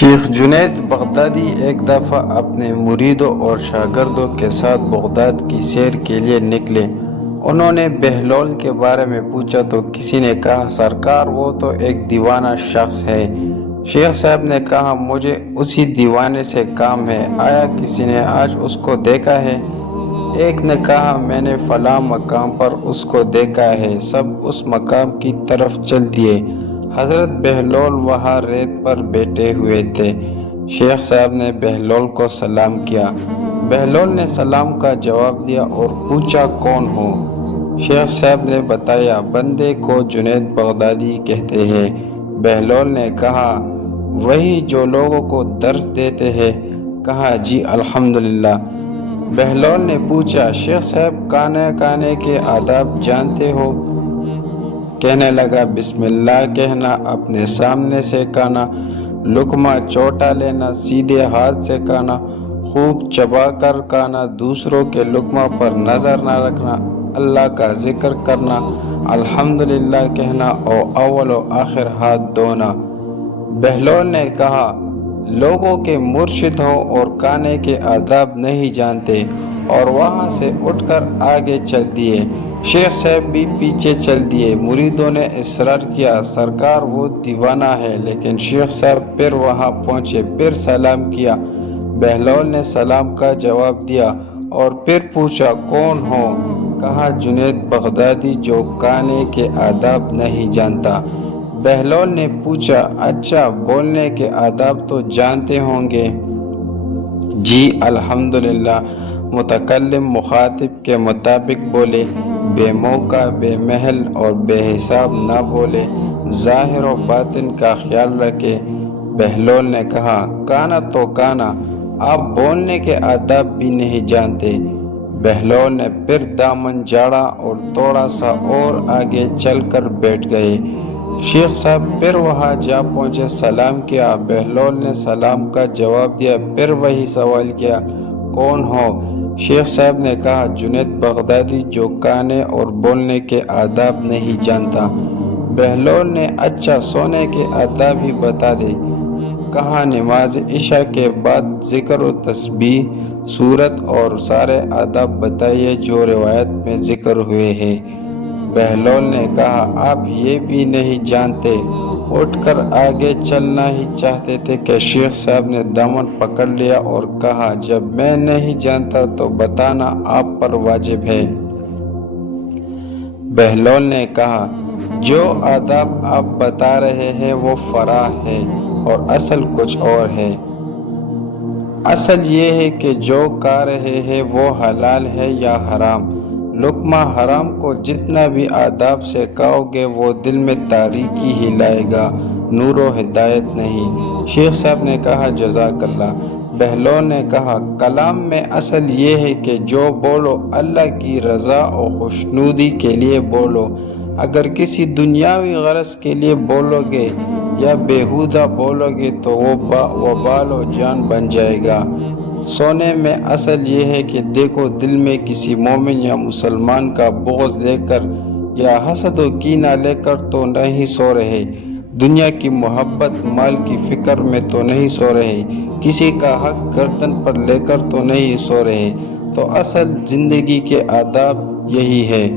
شیخ جنید بغدادی ایک دفعہ اپنے مریدوں اور شاگردوں کے ساتھ بغداد کی سیر کے لیے نکلے۔ انہوں نے بہلول کے بارے میں پوچھا تو کسی نے کہا، سرکار وہ تو ایک دیوانہ شخص ہے۔ شیخ صاحب نے کہا، مجھے اسی دیوانے سے کام ہے، آیا کسی نے آج اس کو دیکھا ہے؟ ایک نے کہا، میں نے فلاں مقام پر اس کو دیکھا ہے۔ سب اس مقام کی طرف چل دیے۔ حضرت بہلول وہاں ریت پر بیٹھے ہوئے تھے۔ شیخ صاحب نے بہلول کو سلام کیا۔ بہلول نے سلام کا جواب دیا اور پوچھا، کون ہو؟ شیخ صاحب نے بتایا، بندے کو جنید بغدادی کہتے ہیں۔ بہلول نے کہا، وہی جو لوگوں کو درس دیتے ہیں؟ کہا، جی الحمدللہ۔ بہلول نے پوچھا، شیخ صاحب کھانے کے آداب جانتے ہو؟ کہنے لگا، بسم اللہ کہنا، اپنے سامنے سے کھانا، لقمہ چھوٹا لینا، سیدھے ہاتھ سے کھانا، خوب چبا کر کھانا، دوسروں کے لقمہ پر نظر نہ رکھنا، اللہ کا ذکر کرنا، الحمدللہ کہنا اور اول و آخر ہاتھ دھونا۔ بہلول نے کہا، لوگوں کے مرشد ہو اور کھانے کے آداب نہیں جانتے، اور وہاں سے اٹھ کر آگے چل دیے۔ شیخ صاحب بھی پیچھے چل دیے۔ مریدوں نے اصرار کیا، سرکار وہ دیوانہ ہے، لیکن شیخ صاحب پھر وہاں پہنچے، پھر سلام کیا۔ بہلول نے سلام کا جواب دیا اور پھر پوچھا، کون ہو؟ کہا، جنید بغدادی جو کھانے کے آداب نہیں جانتا۔ بہلول نے پوچھا، اچھا، بولنے کے آداب تو جانتے ہوں گے؟ جی الحمدللہ۔ متکلم مخاطب کے مطابق بولے، بے موقع، بے محل اور بے حساب نہ بولے، ظاہر و باطن کا خیال رکھے۔ بہلول نے کہا، کھانا تو کھانا، آپ بولنے کے آداب بھی نہیں جانتے۔ بہلول نے پھر دامن جھاڑا اور تھوڑا سا اور آگے چل کر بیٹھ گئے۔ شیخ صاحب پھر وہاں جا پہنچے، سلام کیا۔ بہلول نے سلام کا جواب دیا، پھر وہی سوال کیا، کون ہو؟ شیخ صاحب نے کہا، جنید بغدادی جو کھانے اور بولنے کے آداب نہیں جانتا۔ بہلول نے، اچھا، سونے کے آداب ہی بتا دے۔ کہا، نماز عشاء کے بعد ذکر و تسبیح، سورت اور سارے آداب بتائیے جو روایت میں ذکر ہوئے ہیں۔ بہلول نے کہا، آپ یہ بھی نہیں جانتے؟ اٹھ کر آگے چلنا ہی چاہتے تھے کہ شیخ صاحب نے دامن پکڑ لیا اور کہا، جب میں نہیں جانتا تو بتانا آپ پر واجب ہے۔ بہلول نے کہا، جو آداب آپ بتا رہے ہیں وہ فرع ہے اور اصل کچھ اور ہے۔ اصل یہ ہے کہ جو کہہ رہے ہیں وہ حلال ہے یا حرام۔ لقمہ حرام کو جتنا بھی آداب سے کھاؤ گے وہ دل میں تاریکی ہی لائے گا، نور و ہدایت نہیں۔ شیخ صاحب نے کہا، جزاک اللہ۔ بہلول نے کہا، کلام میں اصل یہ ہے کہ جو بولو اللہ کی رضا و خوشنودی کے لیے بولو۔ اگر کسی دنیاوی غرض کے لیے بولو گے یا بیہودہ بولو گے تو وہ وبال و جان بن جائے گا۔ سونے میں اصل یہ ہے کہ دیکھو، دل میں کسی مومن یا مسلمان کا بغض لے کر یا حسد و کینہ لے کر تو نہیں سو رہے، دنیا کی محبت، مال کی فکر میں تو نہیں سو رہے، کسی کا حق گردن پر لے کر تو نہیں سو رہے۔ تو اصل زندگی کے آداب یہی ہے۔